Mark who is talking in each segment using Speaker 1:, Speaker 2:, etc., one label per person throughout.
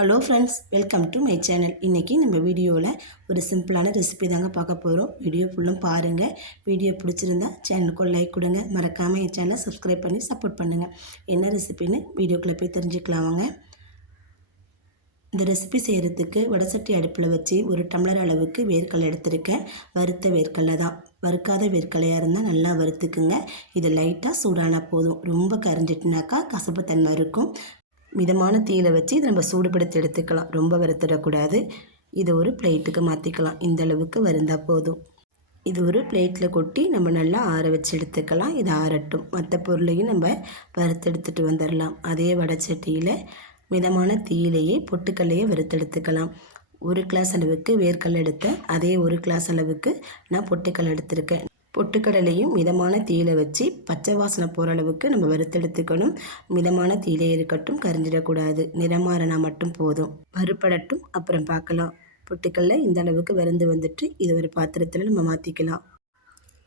Speaker 1: Hello friends welcome to my channel இன்றைக்கி நம்ம வீடியோவில் ஒரு சிம்பிளான ரெசிபி தாங்க பார்க்க போகிறோம் வீடியோ ஃபுல்லும் பாருங்கள் வீடியோ பிடிச்சிருந்தா சேனலுக்கு லைக் கொடுங்க. மறக்காமல் என் சேனலை சப்ஸ்கிரைப் பண்ணி சப்போர்ட் பண்ணுங்கள் என்ன ரெசிபின்னு வீடியோக்குள்ளே போய் தெரிஞ்சுக்கலாமாங்க இந்த ரெசிபி செய்கிறதுக்கு வடசட்டி அடுப்பில் வச்சு ஒரு டம்ளர் அளவுக்கு வேர்க்கடலை எடுத்திருக்கேன். வறுத்த வேர்க்கடலை தான். வறுக்காத வேர்க்கடலையாக இருந்தால் நல்லா வறுத்துக்குங்க. இது லைட்டாக சூடான போதும். ரொம்ப கரைஞ்சிட்டுனாக்கா கசப்பு தன்மை இருக்கும். மிதமான தீயில் வச்சு இதை நம்ம சூடுபடுத்தி எடுத்துக்கலாம். ரொம்ப வறுத்துடக்கூடாது இதை ஒரு பிளேட்டுக்கு மாற்றிக்கலாம் இந்த அளவுக்கு வருந்தால் போதும். இது ஒரு பிளேட்டில் கொட்டி நம்ம நல்லா ஆற வச்சு எடுத்துக்கலாம். இது ஆறட்டும். மற்ற பொருளையும் நம்ம வறுத்தெடுத்துட்டு வந்துடலாம் அதே வடச்சட்டியில் மிதமான தீயிலேயே பொட்டுக்கல்லையே வறுத்தெடுத்துக்கலாம் ஒரு கிளாஸ் அளவுக்கு வேர்க்கல் எடுத்தேன். அதே ஒரு கிளாஸ் அளவுக்கு நான் பொட்டுக்கல் எடுத்திருக்கேன். பொட்டுக்கடலையும் மிதமான தீயில வச்சு பச்சை வாசனை போகிற அளவுக்கு நம்ம வறுத்தெடுத்துக்கணும். மிதமான தீயிலே இருக்கட்டும் கரிஞ்சிடக்கூடாது. நிறமாறனா மட்டும் போதும். வறுப்படட்டும் அப்புறம் பார்க்கலாம். பொட்டுக்கடலை இந்த அளவுக்கு வறந்து வந்துட்டு இது ஒரு பாத்திரத்தில் நம்ம மாற்றிக்கலாம்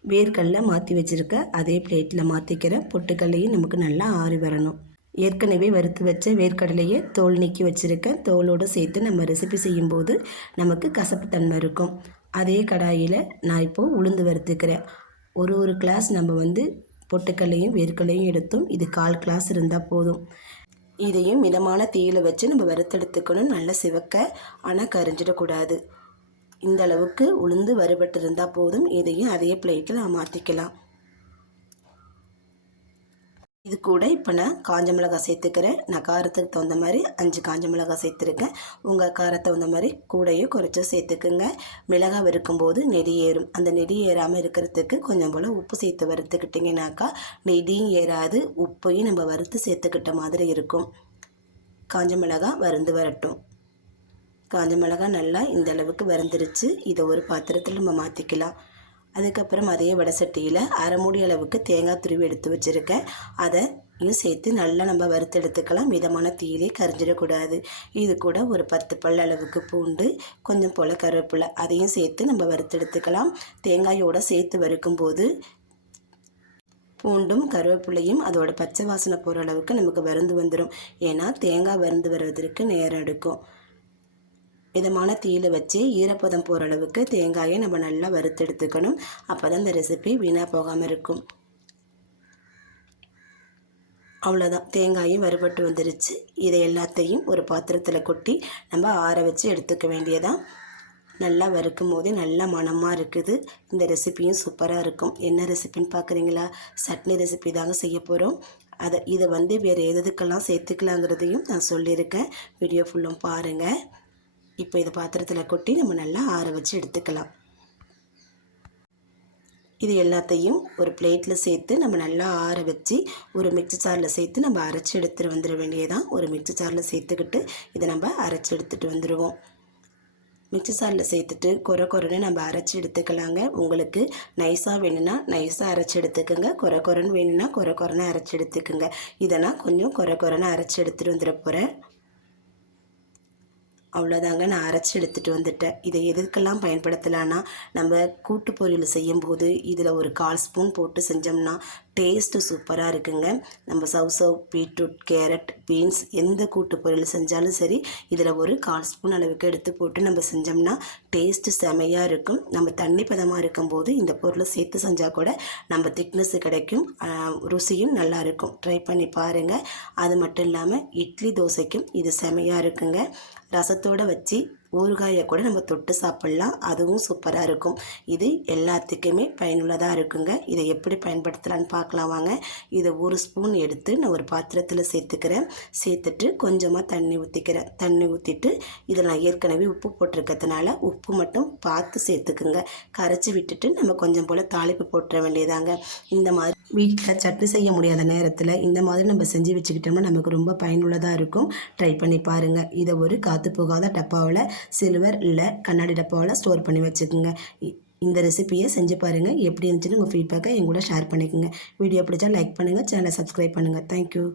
Speaker 1: வேர்க்கடல மாற்றி வச்சுருக்க அதே பிளேட்டில் மாற்றிக்கிற பொட்டுக்கடலையும் நமக்கு நல்லா ஆறி வரணும். ஏற்கனவே வறுத்து வச்ச வேர்க்கடலையை தோல் நீக்கி வச்சுருக்க தோலோடு சேர்த்து நம்ம ரெசிபி செய்யும்போது நமக்கு கசப்பு தன்மை இருக்கும். அதே கடாயில் நான் இப்போது உளுந்து வறுத்துக்கிறேன். ஒரு ஒரு கிளாஸ் நம்ம வந்து பொட்டுக்கல்லையும் வேர்க்கல்லையும் எடுத்தோம் இது கால் கிளாஸ் இருந்தால் போதும். இதையும் மிதமான தீயில் வச்சு நம்ம வறுத்தெடுத்துக்கணும். நல்லா சிவக்க ஆனால் கரிஞ்சிடக்கூடாது இந்த அளவுக்கு உளுந்து வறுபட்டு இருந்தால் போதும். இதையும் அதே பிளேட்டில் நான் மாற்றிக்கலாம் இது கூட இப்போ நான் காஞ்ச மிளகாய் சேர்த்துக்கிறேன். நான் காரத்துக்கு தகுந்த மாதிரி அஞ்சு காஞ்ச மிளகாய் சேர்த்துருக்கேன். உங்கள் காரத்தை தகுந்த மாதிரி கூடையும் குறைச்சி சேர்த்துக்குங்க. மிளகாய் வறுக்கும்போது நெடி ஏறும். அந்த நெடி ஏறாமல் இருக்கிறதுக்கு கொஞ்சம் போல் உப்பு சேர்த்து வறுத்துக்கிட்டிங்கனாக்கா நெடியும் ஏறாது. உப்பையும் நம்ம வறுத்து சேர்த்துக்கிட்ட மாதிரி இருக்கும். காஞ்ச மிளகாய் வறுந்து வரட்டும். காஞ்ச மிளகாய் நல்லா இந்த அளவுக்கு வறுந்துருச்சு. இதை ஒரு பாத்திரத்தில் நம்ம மாற்றிக்கலாம் அதுக்கப்புறம் அதே வடை சட்டியில் அரை மூடி அளவுக்கு தேங்காய் துருவி எடுத்து வச்சுருக்கேன். அதை சேர்த்து நல்லா நம்ம வறுத்து எடுத்துக்கலாம். மிதமான தீயிலே கரிஞ்சிடக்கூடாது. இது கூட ஒரு பத்து பல் அளவுக்கு பூண்டு கொஞ்சம் போல் கருவேப்பிலை அதையும் சேர்த்து நம்ம வறுத்து எடுத்துக்கலாம். தேங்காயோடு சேர்த்து வறுக்கும்போது பூண்டும் கருவேப்பிலையும் அதோட பச்சை வாசனை போகிற அளவுக்கு நமக்கு வருந்து வந்துடும் ஏன்னா தேங்காய் வருந்து வருவதற்கு நேரம் எடுக்கும். இதமான தீயில் வச்சு ஈரப்பதம் போகிற அளவுக்கு தேங்காயை நம்ம நல்லா வறுத்தெடுத்துக்கணும். அப்போ தான் இந்த ரெசிபி வீணாக போகாமல் இருக்கும். அவ்வளோதான் தேங்காயும் வறுபட்டு வந்துருச்சு. இதை எல்லாத்தையும் ஒரு பாத்திரத்தில் கொட்டி நம்ம ஆற வச்சு எடுத்துக்க வேண்டியதான் நல்லா வறுக்கும் போதே நல்ல மணமாக இருக்குது. இந்த ரெசிப்பியும் சூப்பராக இருக்கும். என்ன ரெசிபின்னு பார்க்குறீங்களா சட்னி ரெசிபி தாங்க செய்ய போகிறோம் அதை இதை வந்து வேறு எதுக்கெல்லாம் சேர்த்துக்கலாங்கிறதையும் நான் சொல்லியிருக்கேன். வீடியோ ஃபுல்லும் பாருங்கள் இப்போ இதை பாத்திரத்தில் கொட்டி நம்ம நல்லா ஆற வச்சு எடுத்துக்கலாம். இது எல்லாத்தையும் ஒரு பிளேட்டில் சேர்த்து நம்ம நல்லா ஆற வச்சு ஒரு மிக்சி சாரில் சேர்த்து நம்ம அரைச்சி எடுத்துகிட்டு வந்துட வேண்டியதான் ஒரு மிக்சி சாரில் சேர்த்துக்கிட்டு இதை நம்ம அரைச்சி எடுத்துகிட்டு வந்துடுவோம் மிக்சி சாரில் சேர்த்துட்டு குறை குறைன்னு நம்ம அரைச்சி எடுத்துக்கலாங்க. உங்களுக்கு நைஸாக வேணும்னா நைஸாக அரைச்சி எடுத்துக்கோங்க. குறை குறைன்னு வேணும்னா குறை குறைன்னு அரைச்சி எடுத்துக்கோங்க. இதெல்லாம் கொஞ்சம் குறை குறைன்னு அரைச்சி எடுத்துகிட்டு வந்துட போகிறேன் அவ்வளோதாங்க நான் அரைச்சி எடுத்துகிட்டு வந்துட்டேன். இதை எதுக்கெல்லாம் பயன்படுத்தலான்னா நம்ம கூட்டு பொரியல் செய்யும்போது இதில் ஒரு கால் ஸ்பூன் போட்டு செஞ்சோம்னா டேஸ்ட்டு சூப்பராக இருக்குங்க. நம்ம chow chow beetroot carrot beans எந்த கூட்டு பொரியல் செஞ்சாலும் சரி இதில் ஒரு கால் ஸ்பூன் அளவுக்கு எடுத்து போட்டு நம்ம செஞ்சோம்னா டேஸ்ட்டு செமையாக இருக்கும். நம்ம தண்ணி பதமாக இருக்கும்போது இந்த பொருளை சேர்த்து செஞ்சால் கூட நம்ம திக்னஸ் கிடைக்கும் ருசியும் நல்லா இருக்கும். ட்ரை பண்ணி பாருங்கள் அது மட்டும் இல்லாமல் இட்லி தோசைக்கும் இது செமையாக இருக்குங்க. ரசத்தோடு வச்சு ஊறுகாயை கூட நம்ம தொட்டு சாப்பிட்லாம். அதுவும் சூப்பராக இருக்கும். இது எல்லாத்துக்குமே பயனுள்ளதாக இருக்குங்க. இதை எப்படி பயன்படுத்தலான்னு பார்க்கலாம் வாங்க. இதை ஒரு ஸ்பூன் எடுத்து நான் ஒரு பாத்திரத்தில் சேர்த்துக்கிறேன். சேர்த்துட்டு கொஞ்சமாக தண்ணி ஊற்றிக்கிறேன் தண்ணி ஊற்றிட்டு இதை நான் ஏற்கனவே உப்பு போட்டிருக்கிறதுனால உப்பு மட்டும் பார்த்து சேர்த்துக்குங்க. கரைச்சி விட்டுட்டு நம்ம கொஞ்சம் போல் தாளிப்பு போட்டுற வேண்டியதாங்க. இந்த மாதிரி வீட்டில் சட்னி செய்ய முடியாத நேரத்தில் இந்த மாதிரி நம்ம செஞ்சு வச்சுக்கிட்டோம்னா நமக்கு ரொம்ப பயனுள்ளதாக இருக்கும். ட்ரை பண்ணி பாருங்கள் இதை ஒரு காற்று போகாத டப்பாவில் சில்வர் இல்லை கண்ணாடி டப்பாவில் ஸ்டோர் பண்ணி வச்சுக்கோங்க. இந்த ரெசிப்பியை செஞ்சு பாருங்கள் எப்படி இருந்துச்சுன்னு உங்கள் ஃபீட்பேக்கை என் கூட ஷேர் பண்ணிக்கோங்க. வீடியோ பிடிச்சா லைக் பண்ணுங்கள் சேனலை சப்ஸ்கிரைப் பண்ணுங்கள் தேங்க்யூ